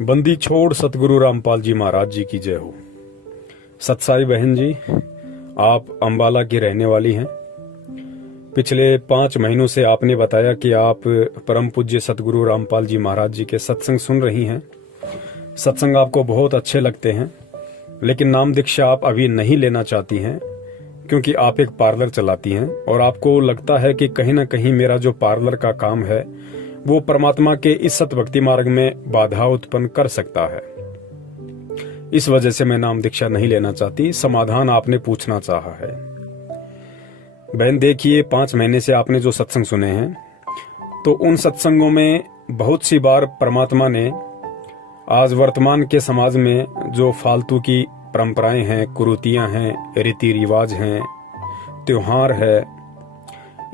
बंदी छोड़ सतगुरु रामपाल जी महाराज जी की जय हो। सतसाई बहन जी, आप अंबाला की रहने वाली हैं। पिछले 5 महीनों से आपने बताया कि आप परम पूज्य सतगुरु रामपाल जी महाराज जी के सत्संग सुन रही हैं। सत्संग आपको बहुत अच्छे लगते हैं, लेकिन नाम दीक्षा आप अभी नहीं लेना चाहती हैं क्योंकि आप एक पार्लर चलाती हैं और आपको लगता है कि कहीं ना कहीं मेरा जो पार्लर का काम है वो परमात्मा के इस सत भक्ति मार्ग में बाधा उत्पन्न कर सकता है। इस वजह से मैं नाम दीक्षा नहीं लेना चाहती। समाधान आपने पूछना चाहा है। बहन देखिए, 5 महीने से आपने जो सत्संग सुने हैं तो उन सत्संगों में बहुत सी बार परमात्मा ने आज वर्तमान के समाज में जो फालतू की परंपराएं हैं, कुरीतियां हैं, रीति रिवाज हैं, त्योहार है,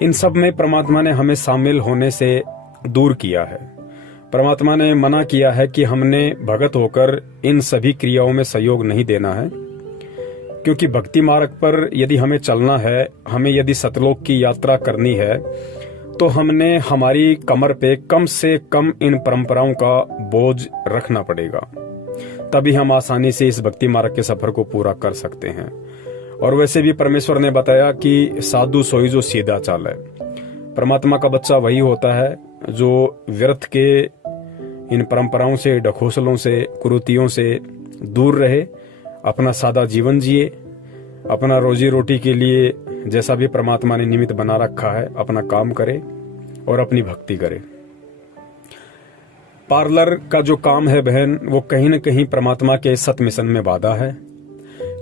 इन सब में परमात्मा ने हमें शामिल होने से दूर किया है। परमात्मा ने मना किया है कि हमने भगत होकर इन सभी क्रियाओं में सहयोग नहीं देना है, क्योंकि भक्ति मार्ग पर यदि हमें चलना है, हमें यदि सतलोक की यात्रा करनी है, तो हमने हमारी कमर पे कम से कम इन परंपराओं का बोझ रखना पड़ेगा। तभी हम आसानी से इस भक्ति मार्ग के सफर को पूरा कर सकते हैं। और वैसे भी परमेश्वर ने बताया कि साधु सोई जो सीधा चाल है। परमात्मा का बच्चा वही होता है जो व्यर्थ के इन परंपराओं से, ढकोसलों से, कुरीतियों से दूर रहे, अपना सादा जीवन जिए, अपना रोजी रोटी के लिए जैसा भी परमात्मा ने निमित्त बना रखा है अपना काम करे और अपनी भक्ति करे। पार्लर का जो काम है बहन, वो कहीं न कहीं परमात्मा के सत मिशन में बाधा है,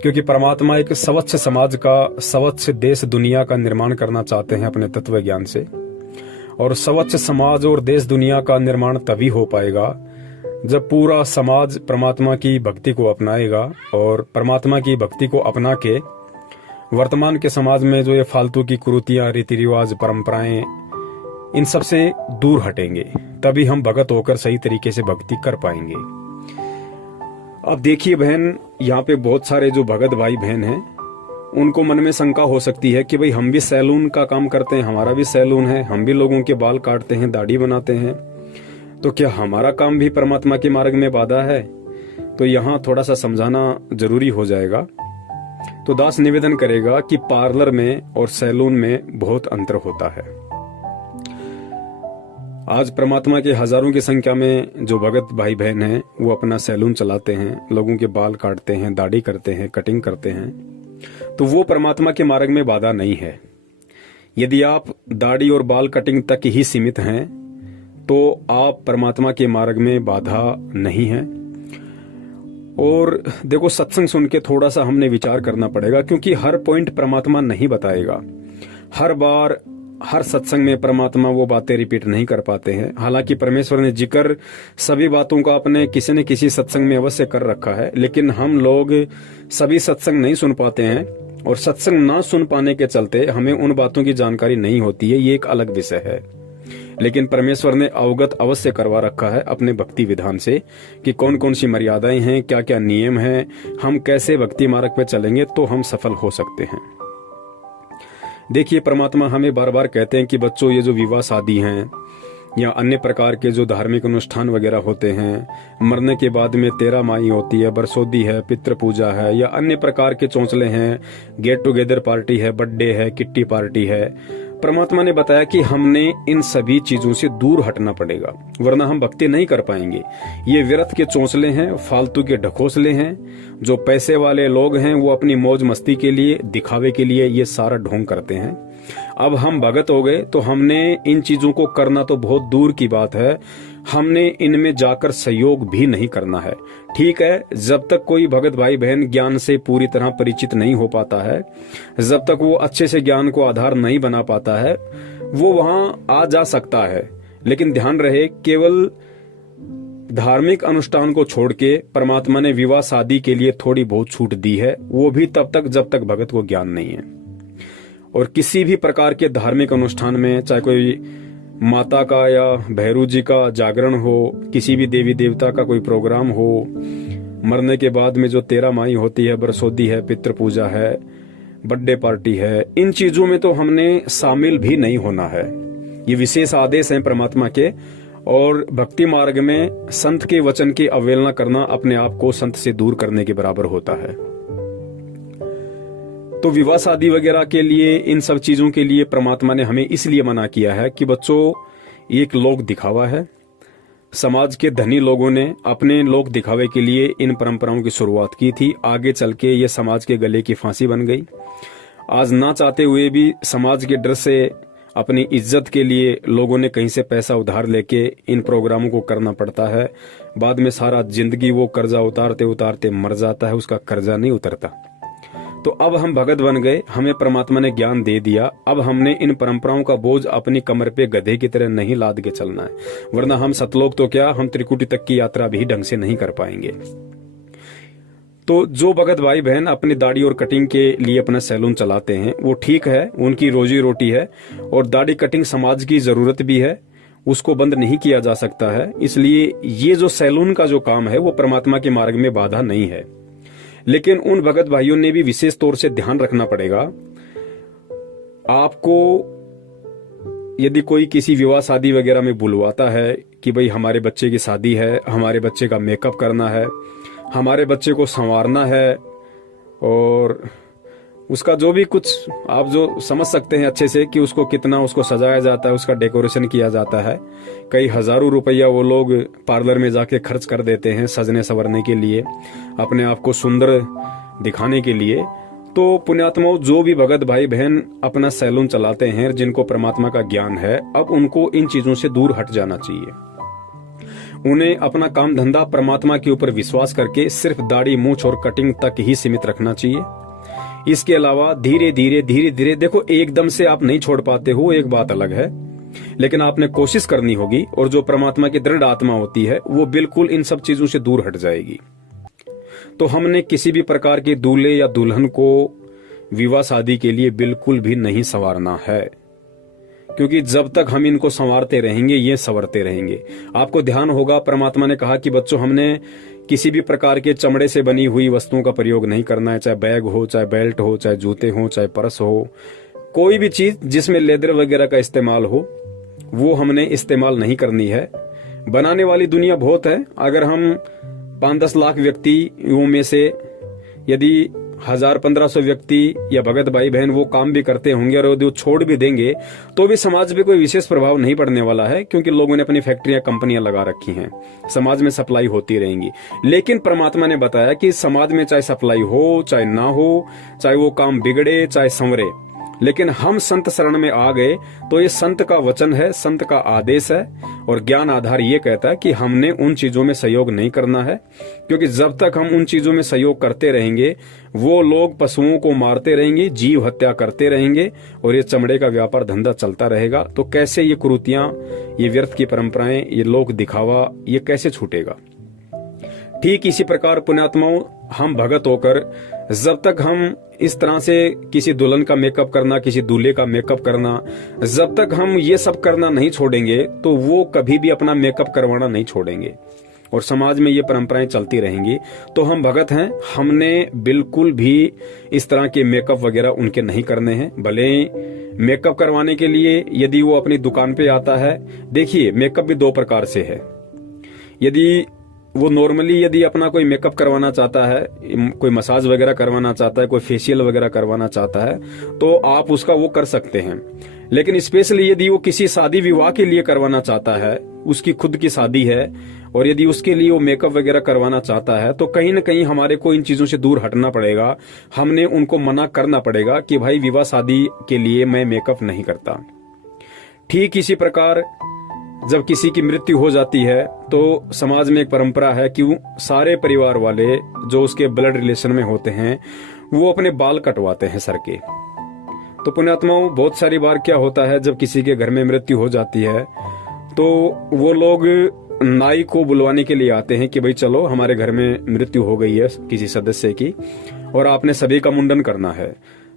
क्योंकि परमात्मा एक स्वच्छ समाज का, स्वच्छ देश दुनिया का निर्माण करना चाहते हैं अपने तत्व ज्ञान से। और स्वच्छ समाज और देश दुनिया का निर्माण तभी हो पाएगा जब पूरा समाज परमात्मा की भक्ति को अपनाएगा। और परमात्मा की भक्ति को अपना के वर्तमान के समाज में जो ये फालतू की कुरीतियां, रीति रिवाज, परंपराएं, इन सब से दूर हटेंगे, तभी हम भगत होकर सही तरीके से भक्ति कर पाएंगे। अब देखिए बहन, यहाँ पे बहुत सारे जो भगत भाई बहन हैं, उनको मन में शंका हो सकती है कि भाई हम भी सैलून का काम करते हैं, हमारा भी सैलून है, हम भी लोगों के बाल काटते हैं, दाढ़ी बनाते हैं, तो क्या हमारा काम भी परमात्मा के मार्ग में बाधा है? तो यहाँ थोड़ा सा समझाना जरूरी हो जाएगा। तो दास निवेदन करेगा कि पार्लर में और सैलून में बहुत अंतर होता है। आज परमात्मा के हजारों की संख्या में जो भगत भाई बहन हैं वो अपना सैलून चलाते हैं, लोगों के बाल काटते हैं, दाढ़ी करते हैं, कटिंग करते हैं, तो वो परमात्मा के मार्ग में बाधा नहीं है। यदि आप दाढ़ी और बाल कटिंग तक ही सीमित हैं तो आप परमात्मा के मार्ग में बाधा नहीं है। और देखो, सत्संग सुन के थोड़ा सा हमने विचार करना पड़ेगा, क्योंकि हर पॉइंट परमात्मा नहीं बताएगा। हर बार हर सत्संग में परमात्मा वो बातें रिपीट नहीं कर पाते हैं। हालांकि परमेश्वर ने जिक्र सभी बातों का अपने किसी न किसी सत्संग में अवश्य कर रखा है, लेकिन हम लोग सभी सत्संग नहीं सुन पाते हैं और सत्संग ना सुन पाने के चलते हमें उन बातों की जानकारी नहीं होती है। ये एक अलग विषय है, लेकिन परमेश्वर ने अवगत अवश्य करवा रखा है अपने भक्ति विधान से कि कौन कौन सी मर्यादाएं हैं, क्या क्या नियम हैं, हम कैसे भक्ति मार्ग पे चलेंगे तो हम सफल हो सकते हैं। देखिए, परमात्मा हमें बार बार कहते हैं कि बच्चों, ये जो विवाह शादी हैं या अन्य प्रकार के जो धार्मिक अनुष्ठान वगैरह होते हैं, मरने के बाद में 13 माई होती है, बरसोदी है, पितृ पूजा है, या अन्य प्रकार के चौंचले हैं, गेट टुगेदर पार्टी है, बर्थडे है, किट्टी पार्टी है, परमात्मा ने बताया कि हमने इन सभी चीजों से दूर हटना पड़ेगा, वरना हम भक्ति नहीं कर पाएंगे। ये व्यर्थ के चौंचले हैं, फालतू के ढकोसले हैं। जो पैसे वाले लोग हैं वो अपनी मौज मस्ती के लिए, दिखावे के लिए ये सारा ढोंग करते हैं। अब हम भगत हो गए तो हमने इन चीजों को करना तो बहुत दूर की बात है, हमने इनमें जाकर सहयोग भी नहीं करना है। ठीक है, जब तक कोई भगत भाई बहन ज्ञान से पूरी तरह परिचित नहीं हो पाता है, जब तक वो अच्छे से ज्ञान को आधार नहीं बना पाता है, वो वहां आ जा सकता है। लेकिन ध्यान रहे, केवल धार्मिक अनुष्ठान को छोड़ के परमात्मा ने विवाह शादी के लिए थोड़ी बहुत छूट दी है, वो भी तब तक जब तक भगत को ज्ञान नहीं है। और किसी भी प्रकार के धार्मिक अनुष्ठान में, चाहे कोई माता का या भैरू जी का जागरण हो, किसी भी देवी देवता का कोई प्रोग्राम हो, मरने के बाद में जो 13 माई होती है, बरसोदी है, पितृ पूजा है, बर्थडे पार्टी है, इन चीजों में तो हमने शामिल भी नहीं होना है। ये विशेष आदेश हैं परमात्मा के। और भक्ति मार्ग में संत के वचन की अवहेलना करना अपने आप को संत से दूर करने के बराबर होता है। तो विवाह शादी वगैरह के लिए, इन सब चीजों के लिए परमात्मा ने हमें इसलिए मना किया है कि बच्चों, एक लोक दिखावा है। समाज के धनी लोगों ने अपने लोक दिखावे के लिए इन परंपराओं की शुरुआत की थी। आगे चल के ये समाज के गले की फांसी बन गई। आज ना चाहते हुए भी समाज के डर से, अपनी इज्जत के लिए लोगों ने कहीं से पैसा उधार लेके इन प्रोग्रामों को करना पड़ता है। बाद में सारा जिंदगी वो कर्जा उतारते उतारते मर जाता है, उसका कर्जा नहीं उतरता। तो अब हम भगत बन गए, हमें परमात्मा ने ज्ञान दे दिया। अब हमने इन परंपराओं का बोझ अपनी कमर पे गधे की तरह नहीं लाद के चलना है, वरना हम सतलोक तो क्या, हम त्रिकुटी तक की यात्रा भी ढंग से नहीं कर पाएंगे। तो जो भगत भाई बहन अपनी दाढ़ी और कटिंग के लिए अपना सैलून चलाते हैं, वो ठीक है, उनकी रोजी रोटी है, और दाढ़ी कटिंग समाज की जरूरत भी है, उसको बंद नहीं किया जा सकता है। इसलिए ये जो सैलून का जो काम है वो परमात्मा के मार्ग में बाधा नहीं है। लेकिन उन भगत भाइयों ने भी विशेष तौर से ध्यान रखना पड़ेगा। आपको यदि कोई किसी विवाह शादी वगैरह में बुलवाता है कि भाई हमारे बच्चे की शादी है, हमारे बच्चे का मेकअप करना है, हमारे बच्चे को संवारना है, और उसका जो भी कुछ आप जो समझ सकते हैं अच्छे से कि उसको कितना उसको सजाया जाता है, उसका डेकोरेशन किया जाता है, कई हजारों रुपया वो लोग पार्लर में जाके खर्च कर देते हैं सजने संवरने के लिए, अपने आप को सुंदर दिखाने के लिए। तो पुण्यात्माओं, जो भी भगत भाई बहन अपना सैलून चलाते हैं, जिनको परमात्मा का ज्ञान है, अब उनको इन चीजों से दूर हट जाना चाहिए। उन्हें अपना काम धंधा परमात्मा के ऊपर विश्वास करके सिर्फ दाढ़ी मूंछ और कटिंग तक ही सीमित रखना चाहिए। इसके अलावा धीरे धीरे देखो, एकदम से आप नहीं छोड़ पाते हो, एक बात अलग है, लेकिन आपने कोशिश करनी होगी, और जो परमात्मा की दृढ़ आत्मा होती है वो बिल्कुल इन सब चीजों से दूर हट जाएगी। तो हमने किसी भी प्रकार के दूल्हे या दुल्हन को विवाह शादी के लिए बिल्कुल भी नहीं संवारना है, क्योंकि जब तक हम इनको संवारते रहेंगे ये संवरते रहेंगे। आपको ध्यान होगा, परमात्मा ने कहा कि बच्चों, हमने किसी भी प्रकार के चमड़े से बनी हुई वस्तुओं का प्रयोग नहीं करना है, चाहे बैग हो, चाहे बेल्ट हो, चाहे जूते हो, चाहे पर्स हो, कोई भी चीज जिसमें लेदर वगैरह का इस्तेमाल हो वो हमने इस्तेमाल नहीं करनी है। बनाने वाली दुनिया बहुत है। अगर हम 5-10 लाख व्यक्तियों में से यदि 1000-1500 व्यक्ति या भगत भाई बहन वो काम भी करते होंगे और वो छोड़ भी देंगे तो भी समाज पे कोई विशेष प्रभाव नहीं पड़ने वाला है, क्योंकि लोगों ने अपनी फैक्ट्रियां कंपनियां लगा रखी हैं, समाज में सप्लाई होती रहेंगी। लेकिन परमात्मा ने बताया कि समाज में चाहे सप्लाई हो चाहे ना हो, चाहे वो काम बिगड़े चाहे संवरे, लेकिन हम संत शरण में आ गए तो ये संत का वचन है, संत का आदेश है, और ज्ञान आधार ये कहता है कि हमने उन चीजों में सहयोग नहीं करना है, क्योंकि जब तक हम उन चीजों में सहयोग करते रहेंगे वो लोग पशुओं को मारते रहेंगे, जीव हत्या करते रहेंगे, और ये चमड़े का व्यापार धंधा चलता रहेगा। तो कैसे ये कुरीतियां, ये व्यर्थ की परंपराएं, ये लोक दिखावा, ये कैसे छूटेगा? ठीक इसी प्रकार पुण्यात्माओं, हम भगत होकर जब तक हम इस तरह से किसी दुल्हन का मेकअप करना, किसी दूल्हे का मेकअप करना, जब तक हम ये सब करना नहीं छोड़ेंगे तो वो कभी भी अपना मेकअप करवाना नहीं छोड़ेंगे, और समाज में ये परंपराएं चलती रहेंगी। तो हम भगत हैं, हमने बिल्कुल भी इस तरह के मेकअप वगैरह उनके नहीं करने हैं। भले मेकअप करवाने के लिए यदि वो अपनी दुकान पे आता है, देखिए मेकअप भी 2 प्रकार से है। यदि वो नॉर्मली यदि अपना कोई मेकअप करवाना चाहता है, कोई मसाज वगैरह करवाना चाहता है, कोई फेशियल वगैरह करवाना चाहता है, तो आप उसका वो कर सकते हैं। लेकिन स्पेशली यदि वो किसी शादी विवाह के लिए करवाना चाहता है, उसकी खुद की शादी है, और यदि उसके लिए वो मेकअप वगैरह करवाना चाहता है, तो कहीं न कहीं हमारे को इन चीजों से दूर हटना पड़ेगा। हमने उनको मना करना पड़ेगा कि भाई विवाह शादी के लिए मैं मेकअप नहीं करता। ठीक इसी प्रकार जब किसी की मृत्यु हो जाती है तो समाज में एक परंपरा है कि सारे परिवार वाले जो उसके ब्लड रिलेशन में होते हैं वो अपने बाल कटवाते हैं सर के। तो पुण्यात्माओं, बहुत सारी बार क्या होता है, जब किसी के घर में मृत्यु हो जाती है तो वो लोग नाई को बुलवाने के लिए आते हैं कि भाई चलो हमारे घर में मृत्यु हो गई है किसी सदस्य की और आपने सभी का मुंडन करना है।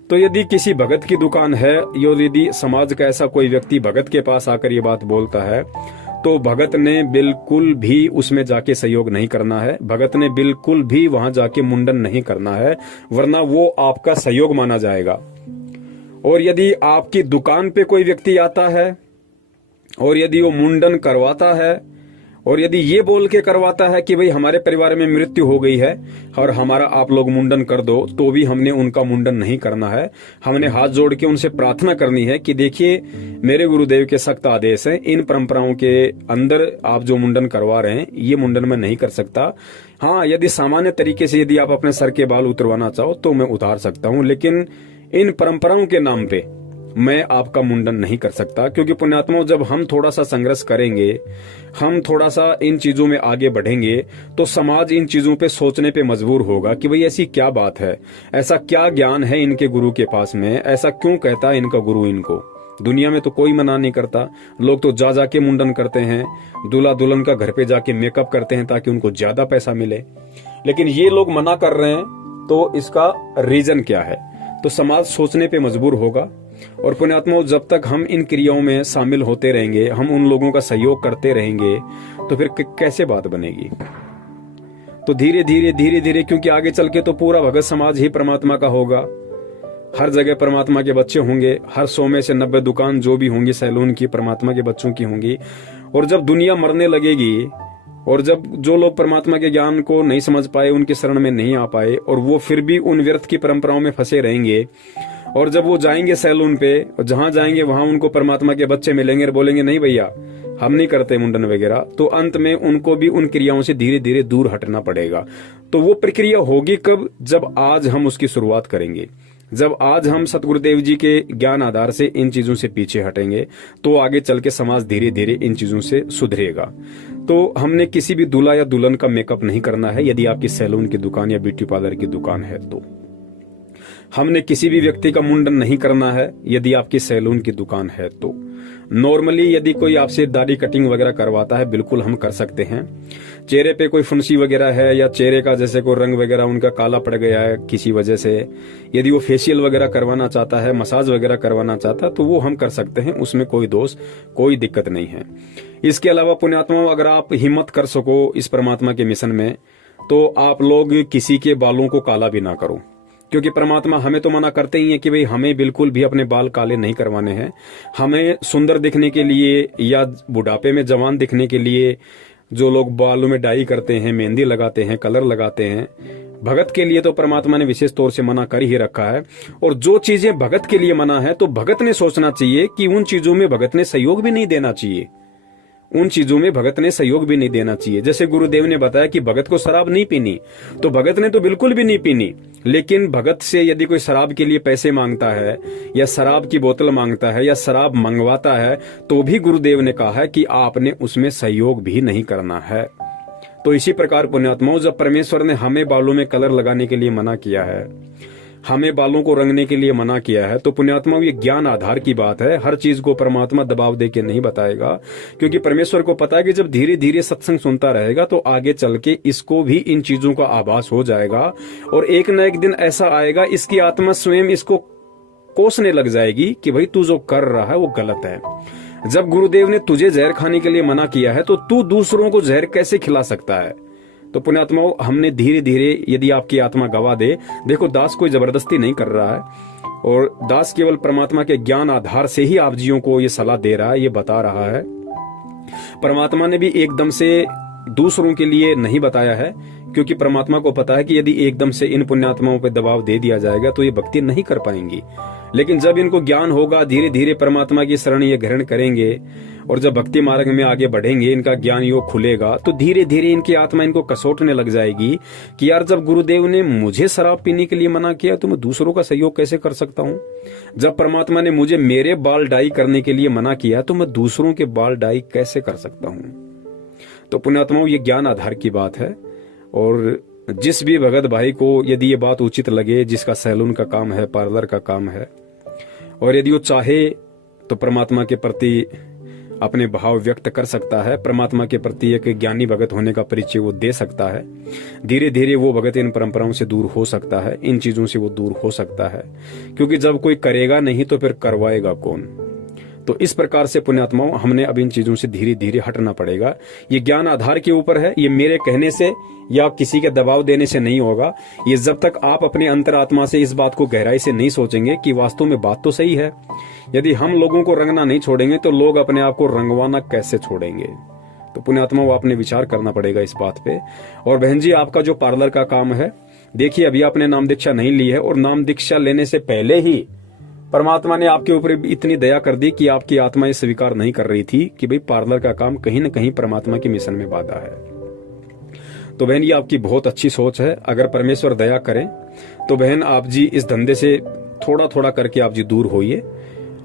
तो यदि किसी भगत की दुकान है, यदि समाज का ऐसा कोई व्यक्ति भगत के पास आकर ये बात बोलता है, तो भगत ने बिल्कुल भी उसमें जाके सहयोग नहीं करना है। भगत ने बिल्कुल भी वहां जाके मुंडन नहीं करना है, वरना वो आपका सहयोग माना जाएगा। और यदि आपकी दुकान पे कोई व्यक्ति आता है और यदि वो मुंडन करवाता है और यदि ये बोल के करवाता है कि भाई हमारे परिवार में मृत्यु हो गई है और हमारा आप लोग मुंडन कर दो, तो भी हमने उनका मुंडन नहीं करना है। हमने हाथ जोड़ के उनसे प्रार्थना करनी है कि देखिए मेरे गुरुदेव के सख्त आदेश हैं, इन परंपराओं के अंदर आप जो मुंडन करवा रहे हैं ये मुंडन मैं नहीं कर सकता। हाँ, यदि सामान्य तरीके से यदि आप अपने सर के बाल उतरवाना चाहो तो मैं उतार सकता हूँ, लेकिन इन परंपराओं के नाम पे मैं आपका मुंडन नहीं कर सकता। क्योंकि पुण्यात्माओं, जब हम थोड़ा सा संघर्ष करेंगे, हम थोड़ा सा इन चीजों में आगे बढ़ेंगे, तो समाज इन चीजों पे सोचने पे मजबूर होगा कि भाई ऐसी क्या बात है, ऐसा क्या ज्ञान है इनके गुरु के पास में, ऐसा क्यों कहता है इनका गुरु इनको। दुनिया में तो कोई मना नहीं करता, लोग तो जा जाके मुंडन करते हैं, दूल्हा दुल्हन का घर पे जाके मेकअप करते हैं ताकि उनको ज्यादा पैसा मिले। लेकिन ये लोग मना कर रहे हैं, तो इसका रीजन क्या है? तो समाज सोचने पे मजबूर होगा। और पुण्यात्माओं, जब तक हम इन क्रियाओं में शामिल होते रहेंगे, हम उन लोगों का सहयोग करते रहेंगे, तो फिर कैसे बात बनेगी? तो धीरे धीरे क्योंकि आगे चल के तो पूरा भगत समाज ही परमात्मा का होगा। हर जगह परमात्मा के बच्चे होंगे, हर 100 में से 90 दुकान जो भी होंगी सैलून की परमात्मा के बच्चों की होंगी। और जब दुनिया मरने लगेगी और जब जो लोग परमात्मा के ज्ञान को नहीं समझ पाए, उनके शरण में नहीं आ पाए, और वो फिर भी उन व्यर्थ की परंपराओं में फंसे रहेंगे, और जब वो जाएंगे सैलून पे, और जहां जाएंगे वहां उनको परमात्मा के बच्चे मिलेंगे और बोलेंगे नहीं भैया हम नहीं करते मुंडन वगैरह, तो अंत में उनको भी उन क्रियाओं से धीरे धीरे दूर हटना पड़ेगा। तो वो प्रक्रिया होगी कब? जब आज हम उसकी शुरुआत करेंगे, जब आज हम सतगुरुदेव जी के ज्ञान आधार से इन चीजों से पीछे हटेंगे, तो आगे चल के समाज धीरे धीरे इन चीजों से सुधरेगा। तो हमने किसी भी दूल्हा या दुल्हन का मेकअप नहीं करना है यदि आपकी सैलून की दुकान या ब्यूटी पार्लर की दुकान है। तो हमने किसी भी व्यक्ति का मुंडन नहीं करना है यदि आपकी सैलून की दुकान है। तो नॉर्मली यदि कोई आपसे दाढ़ी कटिंग वगैरह करवाता है, बिल्कुल हम कर सकते हैं। चेहरे पे कोई फुंसी वगैरह है, या चेहरे का जैसे कोई रंग वगैरह उनका काला पड़ गया है किसी वजह से, यदि वो फेशियल वगैरह करवाना चाहता है, मसाज वगैरह करवाना चाहता है, तो वो हम कर सकते हैं, उसमें कोई दोष कोई दिक्कत नहीं है। इसके अलावा पुण्यात्माओं, अगर आप हिम्मत कर सको इस परमात्मा के मिशन में, तो आप लोग किसी के बालों को काला भी ना करो। क्योंकि परमात्मा हमें तो मना करते ही है कि भाई हमें बिल्कुल भी अपने बाल काले नहीं करवाने हैं। हमें सुंदर दिखने के लिए या बुढ़ापे में जवान दिखने के लिए जो लोग बालों में डाई करते हैं, मेहंदी लगाते हैं, कलर लगाते हैं, भगत के लिए तो परमात्मा ने विशेष तौर से मना कर ही रखा है। और जो चीजें भगत के लिए मना है, तो भगत ने सोचना चाहिए कि उन चीजों में भगत ने सहयोग भी नहीं देना चाहिए, उन चीजों में भगत ने सहयोग भी नहीं देना चाहिए। जैसे गुरुदेव ने बताया कि भगत को शराब नहीं पीनी, तो भगत ने तो बिल्कुल भी नहीं पीनी। लेकिन भगत से यदि कोई शराब के लिए पैसे मांगता है, या शराब की बोतल मांगता है, या शराब मंगवाता है, तो भी गुरुदेव ने कहा है कि आपने उसमें सहयोग भी नहीं करना है। तो इसी प्रकार पुण्यात्माओं, जब परमेश्वर ने हमें बालों में कलर लगाने के लिए मना किया है, हमें बालों को रंगने के लिए मना किया है, तो पुण्यात्मा ये ज्ञान आधार की बात है। हर चीज को परमात्मा दबाव दे के नहीं बताएगा, क्योंकि परमेश्वर को पता है कि जब धीरे धीरे सत्संग सुनता रहेगा तो आगे चल के इसको भी इन चीजों का आभास हो जाएगा, और एक न एक दिन ऐसा आएगा इसकी आत्मा स्वयं इसको कोसने लग जाएगी कि भाई तू जो कर रहा है वो गलत है। जब गुरुदेव ने तुझे जहर खाने के लिए मना किया है, तो तू दूसरों को जहर कैसे खिला सकता है? तो पुण्यात्माओं, हमने धीरे धीरे, यदि आपकी आत्मा गवा दे, देखो दास कोई जबरदस्ती नहीं कर रहा है, और दास केवल परमात्मा के ज्ञान आधार से ही आप जियों को ये सलाह दे रहा है, ये बता रहा है। परमात्मा ने भी एकदम से दूसरों के लिए नहीं बताया है, क्योंकि परमात्मा को पता है कि यदि एकदम से इन पुण्यात्माओं पर दबाव दे दिया जाएगा तो ये भक्ति नहीं कर पाएंगी। लेकिन जब इनको ज्ञान होगा, धीरे धीरे परमात्मा की शरण ये ग्रहण करेंगे, और जब भक्ति मार्ग में आगे बढ़ेंगे, इनका ज्ञान योग खुलेगा, तो धीरे धीरे इनकी आत्मा इनको कसोटने लग जाएगी कि यार जब गुरुदेव ने मुझे शराब पीने के लिए मना किया, तो मैं दूसरों का सहयोग कैसे कर सकता हूँ? जब परमात्मा ने मुझे मेरे बाल डाई करने के लिए मना किया, तो मैं दूसरों के बाल डाई कैसे कर सकता हूँ? तो पुण्यात्माओं, ये ज्ञान आधार की बात है। और जिस भी भगत भाई को यदि ये बात उचित लगे, जिसका सैलून का काम है, पार्लर का काम है, और यदि वो चाहे तो परमात्मा के प्रति अपने भाव व्यक्त कर सकता है, परमात्मा के प्रति एक ज्ञानी भगत होने का परिचय वो दे सकता है, धीरे धीरे वो भगत इन परंपराओं से दूर हो सकता है, इन चीजों से वो दूर हो सकता है। क्योंकि जब कोई करेगा नहीं तो फिर करवाएगा कौन? तो इस प्रकार से पुण्यात्माओं, हमने अब इन चीजों से धीरे धीरे हटना पड़ेगा। ये ज्ञान आधार के ऊपर है, ये मेरे कहने से या किसी के दबाव देने से नहीं होगा। ये जब तक आप अपने अंतरात्मा से इस बात को गहराई से नहीं सोचेंगे कि वास्तव में बात तो सही है। यदि हम लोगों को रंगना नहीं छोड़ेंगे तो लोग अपने आप को रंगवाना कैसे छोड़ेंगे? तो पुण्यात्माओं, आपने विचार करना पड़ेगा इस बात पे। और बहन जी, आपका जो पार्लर का काम है, देखिए अभी आपने नाम दीक्षा नहीं ली है, और नाम दीक्षा लेने से पहले ही परमात्मा ने आपके ऊपर इतनी दया कर दी कि आपकी आत्मा ये स्वीकार नहीं कर रही थी कि भाई पार्लर का काम कहीं ना कहीं परमात्मा के मिशन में बाधा है। तो बहन, ये आपकी बहुत अच्छी सोच है। अगर परमेश्वर दया करें तो बहन आप जी इस धंधे से थोड़ा थोड़ा करके आप जी दूर होइए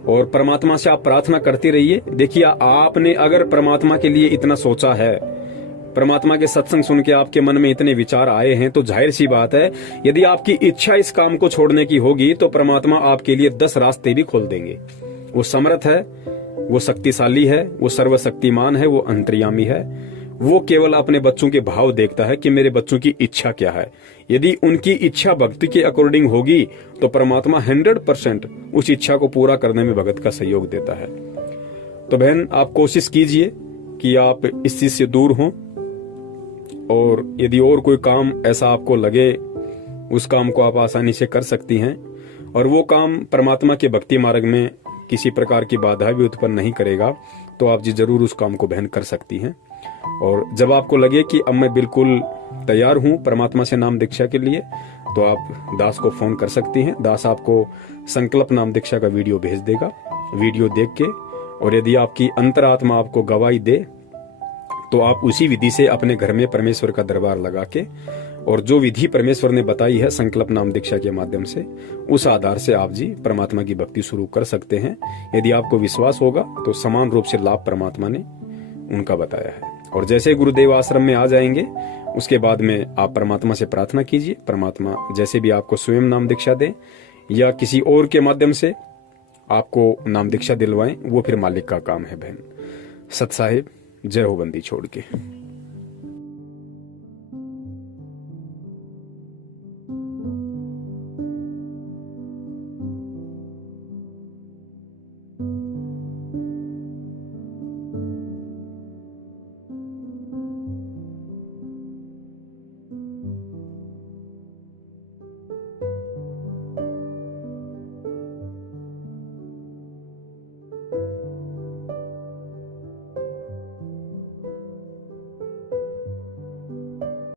और परमात्मा से आप प्रार्थना करते रहिए। देखिए, आपने अगर परमात्मा के लिए इतना सोचा है, परमात्मा के सत्संग सुन के आपके मन में इतने विचार आए हैं, तो जाहिर सी बात है यदि आपकी इच्छा इस काम को छोड़ने की होगी तो परमात्मा आपके लिए 10 रास्ते भी खोल देंगे। वो समर्थ है, वो शक्तिशाली है, वो सर्वशक्तिमान है, वो अंतर्यामी है। वो केवल अपने बच्चों के भाव देखता है कि मेरे बच्चों की इच्छा क्या है। यदि उनकी इच्छा भक्ति के अकॉर्डिंग होगी तो परमात्मा 100% उस इच्छा को पूरा करने में भगत का सहयोग देता है। तो बहन, आप कोशिश कीजिए कि आप इस चीज से दूर हों, और यदि और कोई काम ऐसा आपको लगे उस काम को आप आसानी से कर सकती हैं, और वो काम परमात्मा के भक्ति मार्ग में किसी प्रकार की बाधा भी उत्पन्न नहीं करेगा, तो आप जी जरूर उस काम को बहन कर सकती हैं। और जब आपको लगे कि अब मैं बिल्कुल तैयार हूं परमात्मा से नाम दीक्षा के लिए, तो आप दास को फोन कर सकती हैं। दास आपको संकल्प नाम दीक्षा का वीडियो भेज देगा। वीडियो देख के, और यदि आपकी अंतरात्मा आपको गवाही दे तो आप उसी विधि से अपने घर में परमेश्वर का दरबार लगा के, और जो विधि परमेश्वर ने बताई है संकल्प नाम दीक्षा के माध्यम से, उस आधार से आप जी परमात्मा की भक्ति शुरू कर सकते हैं। यदि आपको विश्वास होगा तो समान रूप से लाभ परमात्मा ने उनका बताया है। और जैसे गुरुदेव आश्रम में आ जाएंगे उसके बाद में आप परमात्मा से प्रार्थना कीजिए, परमात्मा जैसे भी आपको स्वयं नाम दीक्षा दें या किसी और के माध्यम से आपको नाम दीक्षा दिलवाएं, वो फिर मालिक का काम है। बहन सत साहिब, जय हो बंदी छोड़ के।